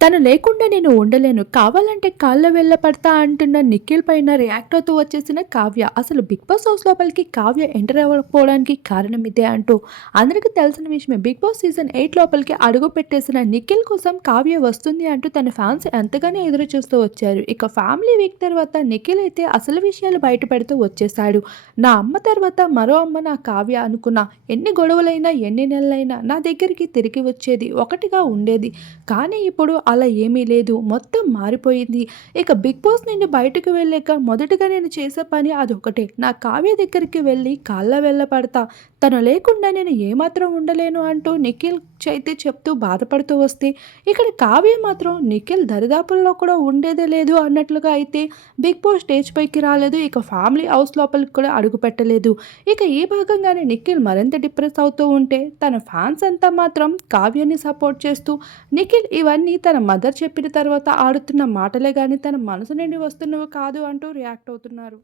తను లేకుండా నేను ఉండలేను. కావాలంటే కాళ్ళ వేళ్ళ పడతా అంటున్న నిఖిల్ పైన రియాక్ట్ అవుతూ వచ్చేసిన కావ్య. అసలు 'బిగ్ బాస్' హౌస్ లోపలికి కావ్య ఎంటర్ అవ్వకపోవడానికి కారణం ఇదే అంటూ అందరికీ తెలిసిన విషయమే. 'బిగ్ బాస్' సీజన్ 8 లోపలికి అడుగుపెట్టేసిన నిఖిల్ కోసం కావ్య వస్తుంది అంటూ తన ఫ్యాన్స్ ఎంతగానో ఎదురు చూస్తూ వచ్చారు. ఇక ఫ్యామిలీ వీక్ తర్వాత నిఖిల్ అయితే అసలు విషయాలు బయట పెడుతూ వచ్చేశాడు. నా అమ్మ తర్వాత మరో అమ్మ నా కావ్య అనుకున్నా. ఎన్ని గొడవలైనా, ఎన్ని నెలలైనా నా దగ్గరికి తిరిగి వచ్చేది. ఒకటిగా ఉండేది. కానీ ఇప్పుడు అలా ఏమీ లేదు. మొత్తం మారిపోయింది. ఇక 'బిగ్ బాస్' నుండి బయటకు వెళ్ళాక మొదటగా నేను చేసే పని అదొకటే. నా కావ్య దగ్గరికి వెళ్ళి కాళ్ళ వేళ్ళ పడతా. తను లేకుండా నేను ఏమాత్రం ఉండలేను అంటూ నిఖిల్ అయితే చెప్తూ బాధపడుతూ వస్తే, ఇక్కడ కావ్య మాత్రం నిఖిల్ దరిదాపుల్లో కూడా ఉండేదే లేదు అన్నట్లుగా అయితే 'బిగ్ బాస్' స్టేజ్ పైకి రాలేదు. ఇక ఫ్యామిలీ హౌస్ లోపలికి కూడా అడుగుపెట్టలేదు. ఇక ఈ భాగంగానే నిఖిల్ మరింత డిప్రెస్ అవుతూ ఉంటే, తన ఫ్యాన్స్ అంతా మాత్రం కావ్యాన్ని సపోర్ట్ చేస్తూ నిఖిల్ ఇవన్నీ తన మదర్ చెప్పిన తర్వాత ఆడుతున్న మాటలే గాని తన మనసు నుండి వస్తున్నవి కాదు అంటూ రియాక్ట్ అవుతున్నారు.